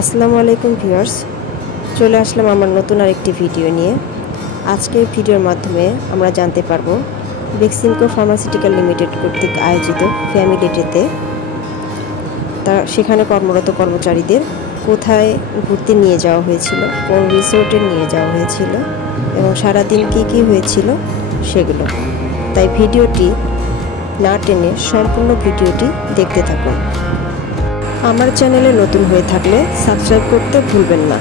আসসালামু আলাইকুম ভিউয়ার্স, চলে আসলাম আমার নতুন আরেকটি ভিডিও নিয়ে। আজকের ভিডিওর মাধ্যমে আমরা জানতে পারবো বেক্সিমকো ফার্মাসিউটিক্যাল লিমিটেড কর্তৃক আয়োজিত ফ্যামিলি ডেতে সেখানে কর্মরত কর্মচারীদের কোথায় ঘুরতে নিয়ে যাওয়া হয়েছিল, কোন রিসোর্টে নিয়ে যাওয়া হয়েছিল এবং সারাদিন কী হয়েছিল সেগুলো। তাই ভিডিওটি না টেনে সম্পূর্ণ ভিডিওটি দেখতে থাকুন। আমার চ্যানেলে নতুন হয়ে থাকলে সাবস্ক্রাইব করতে ভুলবেন না।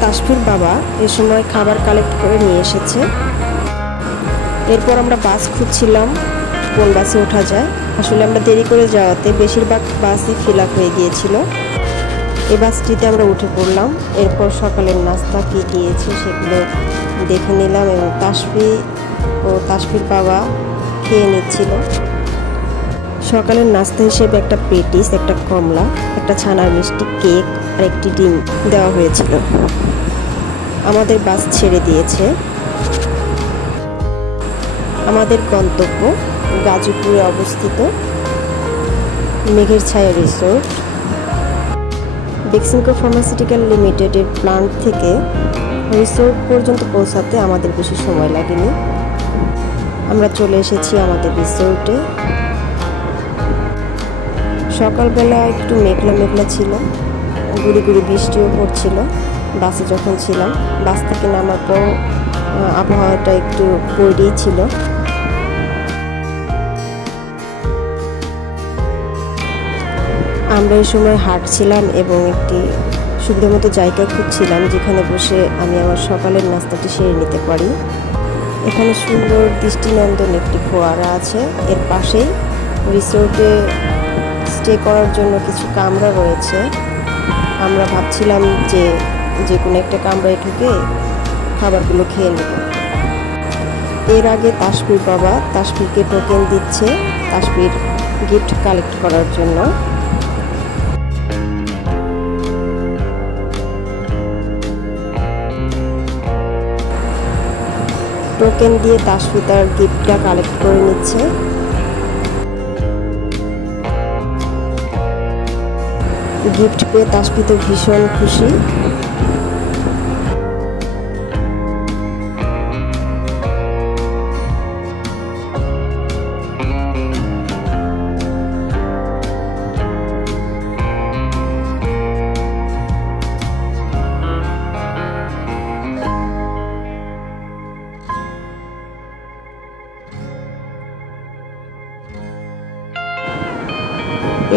তাসফির বাবা এ সময় খাবার কালেক্ট করে নিয়ে এসেছে। এরপর আমরা বাস খুঁজছিলাম কোন বাসে ওঠা যায়। আসলে আমরা দেরি করে যাওয়াতে বেশিরভাগ বাসই ফিল আপ হয়ে গিয়েছিল। এই বাসটিতে আমরা উঠে পড়লাম। এরপর সকালের নাস্তা কী দিয়েছে সেগুলো দেখে নিলাম এবং তাসফির বাবা খেয়ে নিচ্ছিল। সকালের নাস্তা হিসেবে একটা পেটিস, একটা কমলা, একটা ছানার মিষ্টি, কেক আর একটি ডিম দেওয়া হয়েছিল। আমাদের বাস ছেড়ে দিয়েছে। আমাদের গন্তব্য গাজীপুরে অবস্থিত মেঘের ছায়া রিসোর্ট। বেক্সিমকো ফার্মাসিউটিক্যাল লিমিটেডের প্ল্যান্ট থেকে রিসোর্ট পর্যন্ত পৌঁছাতে আমাদের বেশি সময় লাগেনি। আমরা চলে এসেছি আমাদের রিসোর্টে। সকালবেলা একটু মেঘলা ছিল, গুড়ি গুড়ি বৃষ্টিও পড়ছিল বাসে যখন ছিলাম। বাস থেকে নামার পর আবহাওয়াটা একটু বৈরী ছিল। আমরা এই সময় হাঁটছিলাম এবং একটি সুন্দর মতো জায়গা খুঁজছিলাম যেখানে বসে আমি আমার সকালের নাস্তাটি সেরে নিতে পারি। এখানে সুন্দর দৃষ্টিনন্দন একটি ফোয়ারা আছে। এর পাশেই রিসোর্টে স্টে করার জন্য কিছু কামরা রয়েছে। আমরা ভাবছিলাম যে কোনো একটা কামরায় ঢুকে খাবারগুলো খেয়ে নেব। এর আগে তাসফির বাবা তাসফিরকে টোকেন দিচ্ছে তাসফির গিফট কালেক্ট করার জন্য। টোকেন দিয়ে তাসফির তার গিফটটা কালেক্ট করে নিচ্ছে। গিফট পেয়ে তাসফি তো ভীষণ খুশি।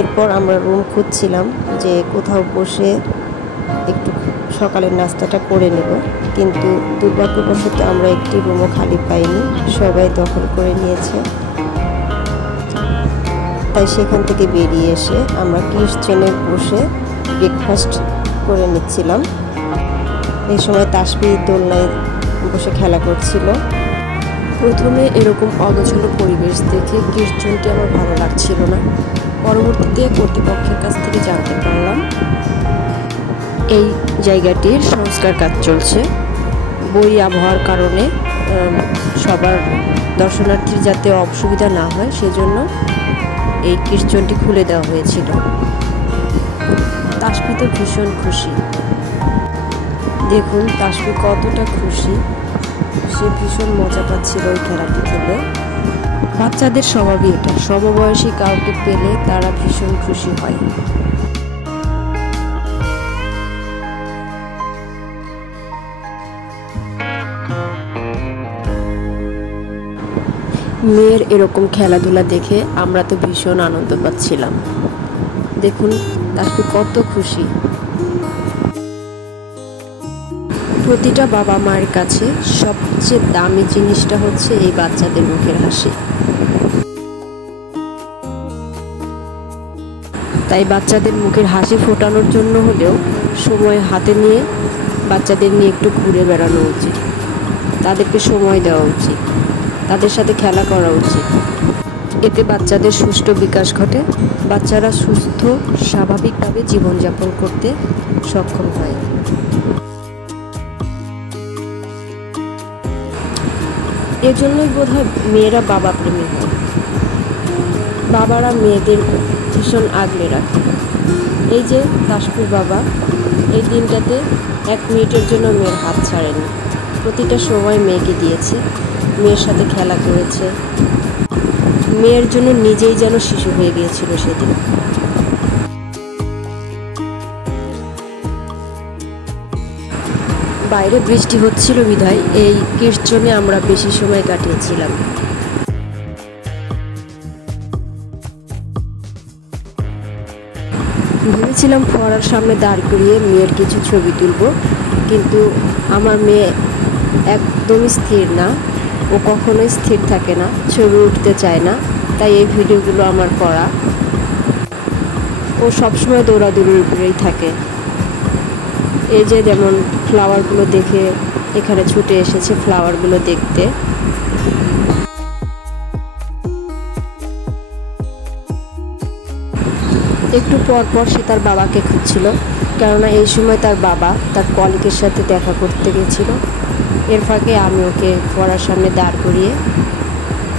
এরপর আমরা রুম খুঁজছিলাম যে কোথাও বসে একটু সকালের নাস্তাটা করে নেব, কিন্তু দুর্ভাগ্যবশত আমরা একটি রুমও খালি পাইনি, সবাই দখল করে নিয়েছে। তাই সেখান থেকে বেরিয়ে এসে আমরা কিচেনে বসে ব্রেকফাস্ট করে নিচ্ছিলাম। এই সময় তাসফি দোলনায় বসে খেলা করছিল। প্রথমে এরকম অগোছালো পরিবেশ দেখে কিচেনটি আমার ভালো লাগছিল না। পরবর্তীতে কর্তৃপক্ষের কাছ থেকে জানতে পারলাম এই জায়গাটির সংস্কার কাজ চলছে। বৈরী আবহাওয়ার কারণে সবার দর্শনার্থীর যাতে অসুবিধা না হয় সেজন্য এই কিচেনটি খুলে দেওয়া হয়েছিল। তাসফি তো ভীষণ খুশি। দেখুন তাসফি কতটা খুশি, সে ভীষণ মজা পাচ্ছিল ওই খেলাটি খেলে। বাচ্চাদের স্বভাবই এটা, সমবয়সী কাউকে পেলে তারা ভীষণ খুশি হয়। মেয়ের এরকম খেলাধুলা দেখে আমরা তো ভীষণ আনন্দ পাচ্ছিলাম। দেখুন তাসফি কত খুশি। প্রতিটা বাবা মায়ের কাছে সবচেয়ে দামি জিনিসটা হচ্ছে এই বাচ্চাদের মুখের হাসি। তাই বাচ্চাদের মুখের হাসি ফোটানোর জন্য হলেও সময় হাতে নিয়ে বাচ্চাদের নিয়ে একটু ঘুরে বেড়ানো উচিত, তাদেরকে সময় দেওয়া উচিত, তাদের সাথে খেলা করা উচিত। এতে বাচ্চাদের সুষ্ঠু বিকাশ ঘটে, বাচ্চারা সুস্থ স্বাভাবিকভাবে জীবনযাপন করতে সক্ষম হয়। এজন্যই বোধহয় মেয়েরা বাবা প্রেমী হয়। বাবারা মেয়েদের ভীষণ আগলে রাখে। এই যে তাসফির বাবা এই দিনটাতে 1 মিনিটের জন্য মেয়ের হাত ছাড়েনি। প্রতিটা সময় মেয়েকে দিয়েছে, মেয়ের সাথে খেলা করেছে। মেয়ের জন্য নিজেই যেন শিশু হয়ে গিয়েছিল সেদিন। বাইরে বৃষ্টি হচ্ছিল বিধায় এই কীর্তনে আমরা বেশি সময় কাটিয়েছিলাম। ভেবেছিলাম ফোয়ারার সামনে দাঁড় করিয়ে মেয়ের কিছু ছবি তুলব, কিন্তু আমার মেয়ে একদমই স্থির না, ও কখনোই স্থির থাকে না, ছবি উঠতে চায় না। তাই এই ভিডিওগুলো আমার করা। ও সবসময় দৌড়াদৌড়ির উপরেই থাকে। এই যে যেমন ফ্লাওয়ারগুলো দেখে এখানে ছুটে এসেছে ফ্লাওয়ারগুলো দেখতে। একটু পর পর সে তার বাবাকে খুঁজছিল, কেননা এই সময় তার বাবা তার কলিগের সাথে দেখা করতে গেছিল। এর ফাঁকে আমি ওকে ফোয়ারার সামনে দাঁড় করিয়ে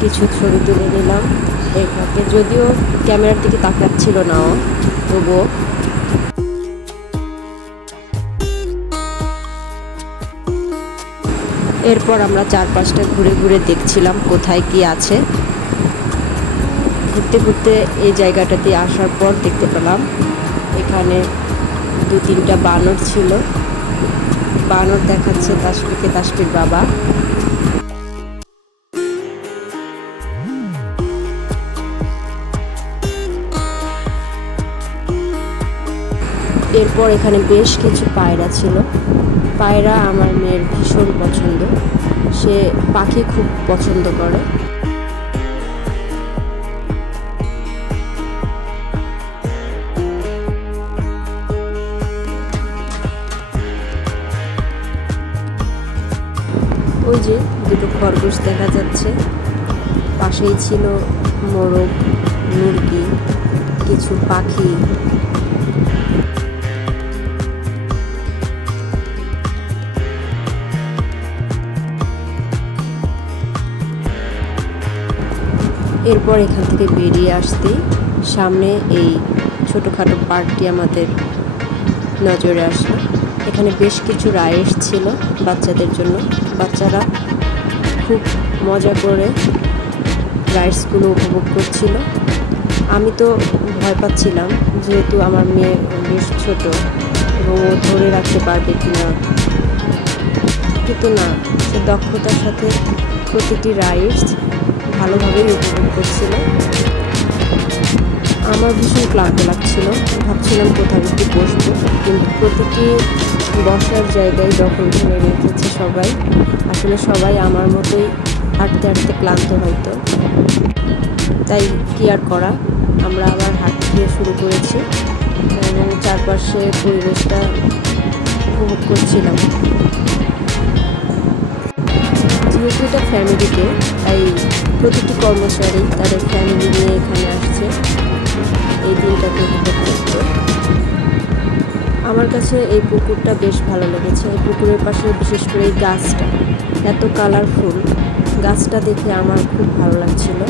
কিছু ছবি তুলে নিলাম। এর ফাঁকে যদিও ক্যামেরার দিকে তাকাচ্ছিল না ও, তবুও। এরপর আমরা চারপাশটা ঘুরে ঘুরে দেখছিলাম কোথায় কি আছে। ঘুরতে ঘুরতে এই জায়গাটাতে আসার পর দেখতে পেলাম এখানে 2-3টা বানর ছিল। বানর দেখাচ্ছে তাসফিকে তাসফির বাবা। এরপর এখানে বেশ কিছু পায়রা ছিল। পায়রা আমার মেয়ের ভীষণ পছন্দ, সে পাখি খুব পছন্দ করে। ওই যে 2টো খরগোশ দেখা যাচ্ছে, পাশেই ছিল মোরগ, মুরগি, কিছু পাখি। এরপর এখান থেকে বেরিয়ে আসতেই সামনে এই ছোটোখাটো পার্কটি আমাদের নজরে আসলো। এখানে বেশ কিছু রাইডস ছিল বাচ্চাদের জন্য। বাচ্চারা খুব মজা করে রাইডসগুলো উপভোগ করছিল। আমি তো ভয় পাচ্ছিলাম, যেহেতু আমার মেয়ে বেশ ছোট এবং ও ধরে রাখতে পারবে কিনা, কিন্তু না, সে দক্ষতার সাথে প্রতিটি রাইডস ভালোভাবেই উপভোগ করছিল। আমার ভীষণ ক্লান্ত লাগছিল, ভাবছিলাম কোথাও একটু বসবো, কিন্তু প্রতিটি বসার জায়গায় দখল করে রেখেছে সবাই। আসলে সবাই আমার মতোই হাঁটতে হাঁটতে ক্লান্ত হয়তো, তাই কি আর করা, আমরা আবার হাঁটতে শুরু করেছি এবং চারপাশে পরিবেশটা উপভোগ করছিলাম। যেহেতু এটা ফ্যামিলিতে, তাই প্রতিটি কর্মচারী তাদের ফ্যামিলি নিয়ে এখানে আসছে এই দিনটাকে উপভোগ করতে। আমার কাছে এই পুকুরটা বেশ ভালো লেগেছে। এই পুকুরের পাশে বিশেষ করে এই গাছটা এত কালারফুল, গাছটা দেখে আমার খুব ভালো লাগছিল।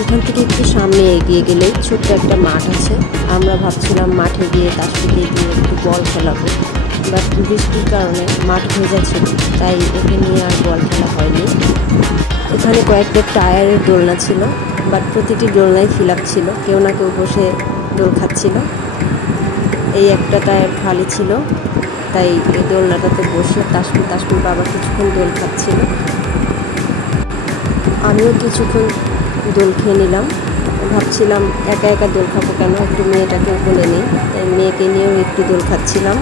এখান থেকে একটু সামনে এগিয়ে গেলে ছোট্ট একটা মাঠ আছে। আমরা ভাবছিলাম মাঠে গিয়ে তাসফিকে দিয়ে একটু বল খেলাবো, বাট বৃষ্টির কারণে মাঠ ভেজা ছিল, তাই একে নিয়ে আর বল খেলা হয়নি। এখানে কয়েকটা টায়ারের দোলনা ছিল, বাট প্রতিটি দোলনায় ফিল আপ ছিল, কেউ না কেউ বসে দোল খাচ্ছিল। এই একটা টায়ার খালি ছিল, তাই এই দোলনাটাতে বসে তাসফির বাবা কিছুক্ষণ দোল খাচ্ছিল। আমিও কিছুক্ষণ দোল খেয়ে নিলাম। ভাবছিলাম একা একা দোল খাবো কেন, একটু মেয়েটাকে বলে নিই, তাই মেয়েকে নিয়েও একটু দোল খাচ্ছিলাম।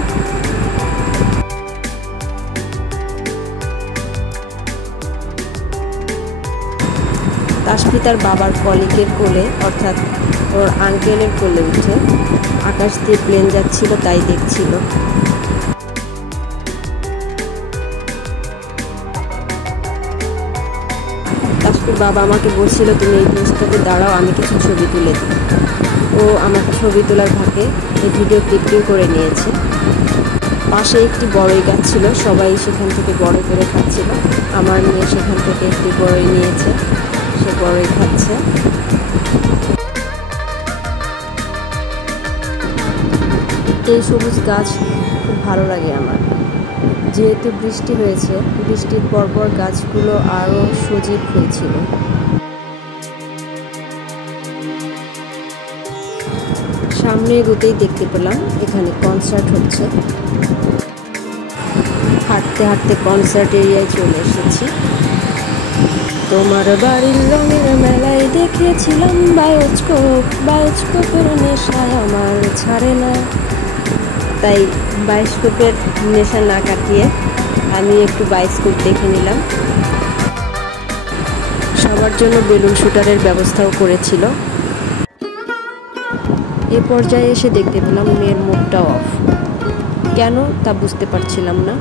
তাসফি তার বাবার কলিগের কোলে, অর্থাৎ ওর আঙ্কেলের কোলে উঠে আকাশ দিয়ে প্লেন যাচ্ছিল তাই দেখছিল। তাসফির বাবা আমাকে বলছিল তুমি এই পোস্টটাতে দাঁড়াও, আমি কিছু ছবি তুলে দিই। ও আমাকে ছবি তোলার ফাঁকে এই ভিডিও ক্লিপটিং করে নিয়েছে। পাশে একটি বড়ই গাছ ছিল, সবাই সেখান থেকে বড়ই করে খাচ্ছিল। আমার মেয়ে সেখান থেকে একটি বড়ই নিয়েছে, সে বড়ই খাচ্ছে। এই সবুজ গাছ খুব ভালো লাগে আমার। যেহেতু বৃষ্টি হয়েছে, বৃষ্টির পরপর গাছগুলো আরও সজীব হয়েছিল। সামনে এগোতেই দেখতে পেলাম এখানে কনসার্ট হচ্ছে। হাঁটতে হাঁটতে কনসার্ট এরিয়ায় চলে এসেছি। তোমার বাড়ির রঙের মেলায় দেখেছিলাম বায়োস্কোপের নেশায় আমার ছাড়ে না। তাই বায়োস্কোপের নেশা না কাটিয়ে আমি একটু বায়োস্কোপ দেখে নিলাম। সবার জন্য বেলুন শুটারের ব্যবস্থাও করেছিল। এ পর্যায়ে এসে দেখতে পেলাম মেয়ের মুডটা অফ। কেন তা বুঝতে পারছিলাম না।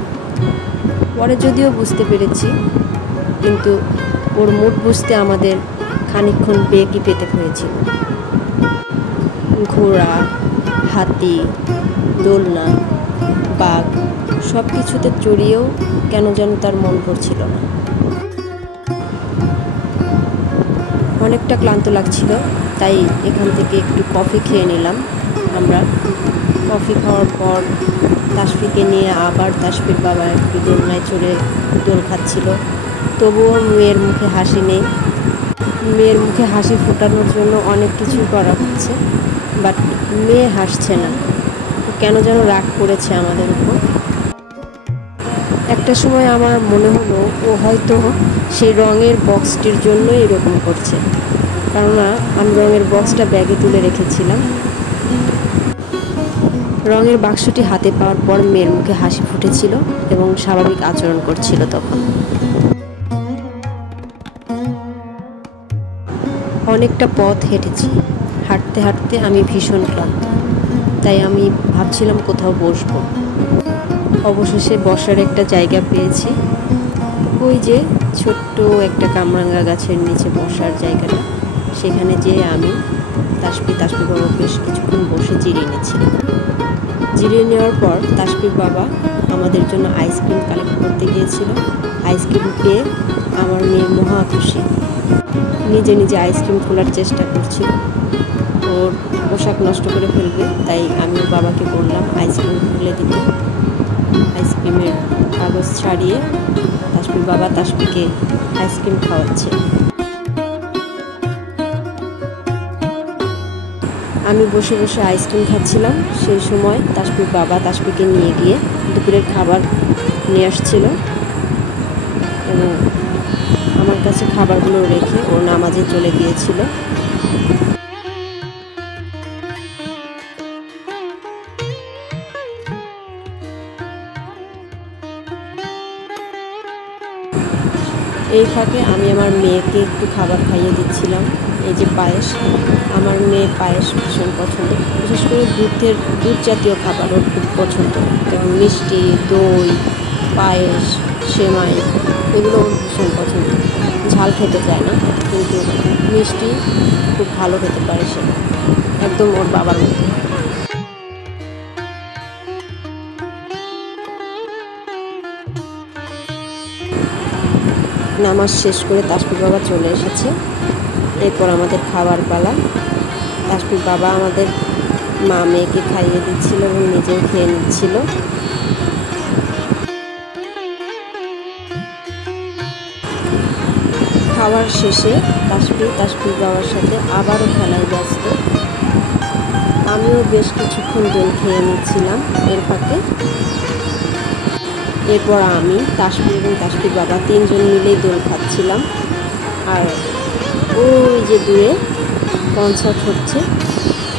পরে যদিও বুঝতে পেরেছি, কিন্তু ওর মুড বুঝতে আমাদের খানিকক্ষণ বেগই পেতে হয়েছিল। ঘোড়া, হাতি, দোলনা, বাঘ সব কিছুতে চড়িয়েও কেন যেন তার মন ভরছিল না। অনেকটা ক্লান্ত লাগছিল, তাই এখান থেকে একটু কফি খেয়ে নিলাম আমরা। কফি খাওয়ার পর তাসফিকে নিয়ে আবার তাসফির বাবা একটু দোলনায় চড়ে দোল খাচ্ছিল। তবুও মেয়ের মুখে হাসি নেই। মেয়ের মুখে হাসি ফোটানোর জন্য অনেক কিছুই করা হচ্ছে, বাট মেয়ে হাসছে না। কেন যেন রাগ করেছে আমাদের উপর। একটা সময় আমার মনে হলো ও হয়তো সেই রঙের বক্সটির জন্যই এরকম করছে, কেননা আমি রঙের বক্সটা ব্যাগে তুলে রেখেছিলাম। রঙের বাক্সটি হাতে পাওয়ার পর মেয়ের মুখে হাসি ফুটেছিল এবং স্বাভাবিক আচরণ করছিল। তখন অনেকটা পথ হেঁটেছি। হাঁটতে হাঁটতে আমি ভীষণ ক্লান্ত, তাই আমি ভাবছিলাম কোথাও বসবো। অবশেষে বসার একটা জায়গা পেয়েছি। ওই যে ছোট্ট একটা কামরাঙ্গা গাছের নিচে বসার জায়গাটা, সেখানে যেয়ে আমি তাসফির বাবা বেশ কিছুক্ষণ বসে জিরিয়ে নিয়েছিলাম। জিরিয়ে নেওয়ার পর তাসফির বাবা আমাদের জন্য আইসক্রিম কালেক্ট করতে গিয়েছিল। আইসক্রিম পেয়ে আমার মেয়ে মহা খুশি। নিজে নিজে আইসক্রিম খোলার চেষ্টা করছিল। ওর পোশাক নষ্ট করে ফেলবে, তাই আমি ওর বাবাকে বললাম আইসক্রিম খুলে দিতে। আইসক্রিমের কাগজ ছাড়িয়ে তাসফির বাবা তাসফিকে আইসক্রিম খাওয়াচ্ছে। আমি বসে বসে আইসক্রিম খাচ্ছিলাম। সেই সময় তাসফির বাবা তাসফিকে নিয়ে গিয়ে দুপুরের খাবার নিয়ে আসছিল এবং আমার কাছে খাবারগুলো রেখে ও নামাজে চলে গিয়েছিল। এই ফাঁকে আমি আমার মেয়েকে একটু খাবার খাইয়ে দিচ্ছিলাম। এই যে পায়েস, আমার মেয়ে পায়েস ভীষণ পছন্দ, বিশেষ করে দুধ জাতীয় খাবার ওর খুব পছন্দ, যেমন মিষ্টি, দই, পায়েস, সেমাই এগুলো ওর ভীষণ পছন্দ। ঝাল খেতে চায় না, কিন্তু মিষ্টি খুব ভালো খেতে পারে সে, একদম ওর বাবার মতো। নামাজ শেষ করে তাসফির বাবা চলে এসেছে। এরপর আমাদের খাবার পালা। তাসফির বাবা আমাদের মা মেয়েকে খাইয়ে দিচ্ছিল এবং নিজেও খেয়ে নিচ্ছিল। খাওয়ার শেষে তাসফির বাবার সাথে আবারও খেলায় ব্যস্ত। আমিও বেশ কিছুক্ষণ দোল খেয়ে নিচ্ছিলাম এর ফাঁকে। এরপর আমি, তাসফির এবং তাসফির বাবা তিনজন মিলেই দোল খাচ্ছিলাম। আর ওই যে দূরে কনসার্ট হচ্ছে,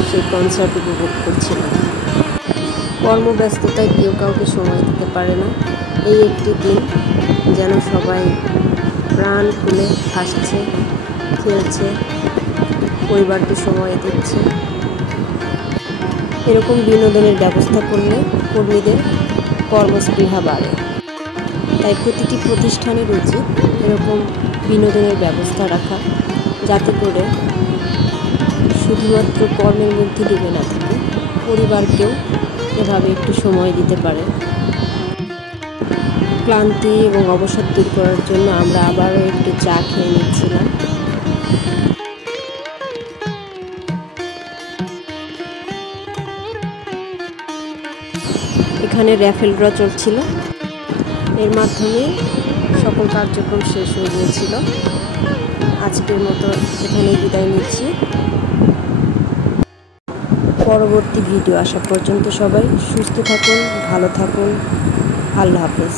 সেই কনসার্ট উপভোগ করছিলাম। কর্মব্যস্ততায় কেউ কাউকে সময় দিতে পারে না। এই একটি দিন যেন সবাই প্রাণ খুলে হাসছে, খেলছে, পরিবারকে সময় দিচ্ছে। এরকম বিনোদনের ব্যবস্থা করলে কর্মীদের কর্মস্পৃহা বাড়ে। তাই প্রতিটি প্রতিষ্ঠানের উচিত এরকম বিনোদনের ব্যবস্থা রাখা, যাতে করে শুধুমাত্র কর্মের মধ্যে ডুবে না থাকে, পরিবারকেও এভাবে একটু সময় দিতে পারে। ক্লান্তি এবং অবসাদ দূর করার জন্য আমরা আবারও একটু চা খেয়ে নিচ্ছিলাম। এখানে র্যাফেল ড্র চলছিল, এর মাধ্যমে সকল কার্যক্রম শেষ হয়ে গিয়েছিল। আজকের মতো এখানেই বিদায় নিচ্ছি। পরবর্তী ভিডিও আসা পর্যন্ত সবাই সুস্থ থাকুন, ভালো থাকুন। আল্লাহ হাফেজ।